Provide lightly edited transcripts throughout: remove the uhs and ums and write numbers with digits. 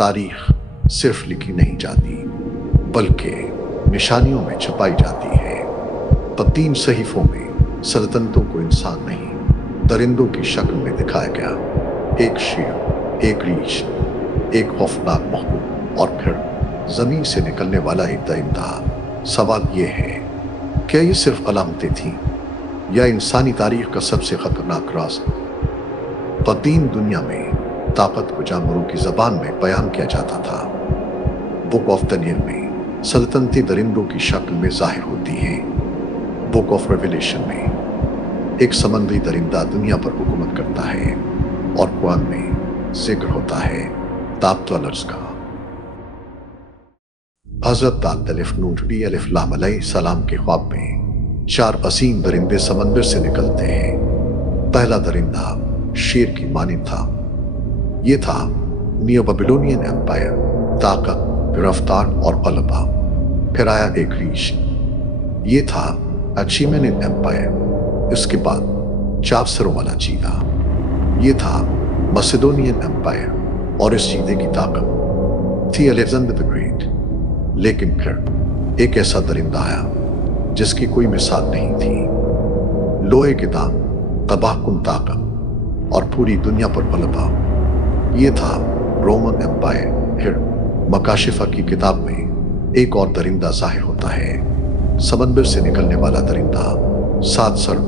तारीख सिर्फ लिखी नहीं जाती बल्कि निशानियों में छपाई जाती है। तीन सहीफों में सल्तनतों को इंसान नहीं दरिंदों की शक्ल में दिखाया गया, एक शेर, एक रीछ, एक खौफनाक महबूब और फिर जमीन से निकलने वाला एक दरिंदा। सवाल ये है, क्या ये सिर्फ अलामतें थीं या इंसानी तारीख का सबसे खतरनाक राज? कदीम दुनिया में ताकत को जानवरों की जबान में बयान किया जाता था। बुक ऑफ दानियल में सल्तनती दरिंदों की शक्ल में जाहिर होती हैं। बुक ऑफ रेवलेशन में एक समंदरी दरिंदा दुनिया पर हुकूमत करता है और कुरान में जिक्र होता है ताब दौलर्स का। हजरत अलिफ नून बी अलिफ लाम अलैहिस्सलाम के ख्वाब में चार असीम दरिंदे समंदर से निकलते हैं। पहला दरिंदा शेर की मानिंद था। ये था नियो बेबीलोनियन एम्पायर, ताकत, गिरफ्तार और गलबा। फिर आया एक रीछ, ये था अचीमेनिड एम्पायर। इसके बाद चापसरों वाला चीता, ये था मसिडोनियन एम्पायर और इस चीते की ताकत थी अलेक्जेंडर द ग्रेट। लेकिन फिर एक ऐसा दरिंदा आया जिसकी कोई मिसाल नहीं थी। लोहे के दांत, तबाहकुन ताकत और पूरी दुनिया पर गलबा। ये था रोमन एम्पायर। फिर मकाशिफा की किताब में एक और दरिंदा जाहिर होता है, समंदर से निकलने वाला दरिंदा, 7 सर,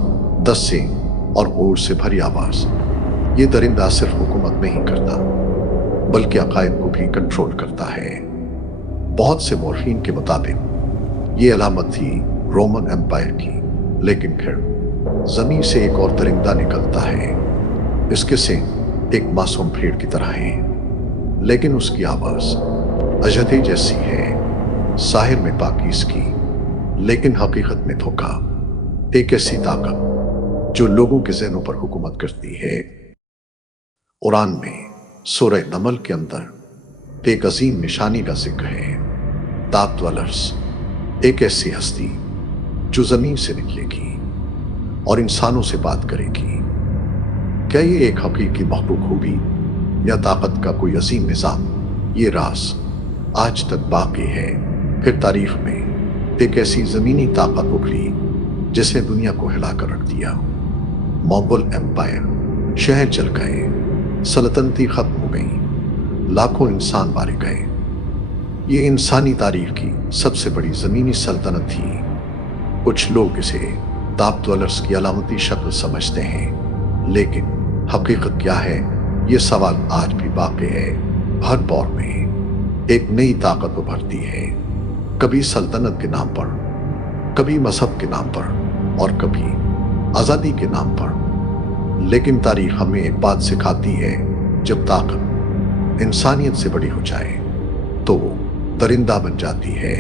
10 सींग और गूर से भरी आवाज। ये दरिंदा सिर्फ हुकूमत नहीं करता बल्कि अकायद को भी कंट्रोल करता है। बहुत से मौरखीन के मुताबिक ये अलामत थी रोमन एम्पायर की। लेकिन फिर जमीन से एक और दरिंदा निकलता है। इसके सींग एक मासूम भेड़ की तरह हैं, लेकिन उसकी आवाज अजदे जैसी है। साहिर में पाकीज़गी लेकिन हकीकत में धोखा। एक ऐसी ताकत जो लोगों के ज़हनों पर हुकूमत करती है। कुरान में सूरह नमल के अंदर एक अजीम निशानी का जिक्र है, ताब दौलर्स, एक ऐसी हस्ती जो जमीन से निकलेगी और इंसानों से बात करेगी। क्या ये एक हकीकी महबूब खूबी या ताकत का कोई अजीम निज़ाम? ये राज आज तक बाकी है। फिर तारीख में एक ऐसी जमीनी ताकत उभरी जिसने दुनिया को हिलाकर रख दिया। मंगोल एम्पायर, शहर जल गए, सल्तनती खत्म हो गई, लाखों इंसान मारे गए। ये इंसानी तारीख की सबसे बड़ी जमीनी सल्तनत थी। कुछ लोग इसे ताब दौलर्स की अलामती शक्ल समझते हैं, लेकिन हकीकत क्या है, ये सवाल आज भी बाकी है। हर दौर में एक नई ताकत उभरती है, कभी सल्तनत के नाम पर, कभी मजहब के नाम पर और कभी आज़ादी के नाम पर। लेकिन तारीख हमें एक बात सिखाती है, जब ताकत इंसानियत से बड़ी हो जाए तो वो दरिंदा बन जाती है।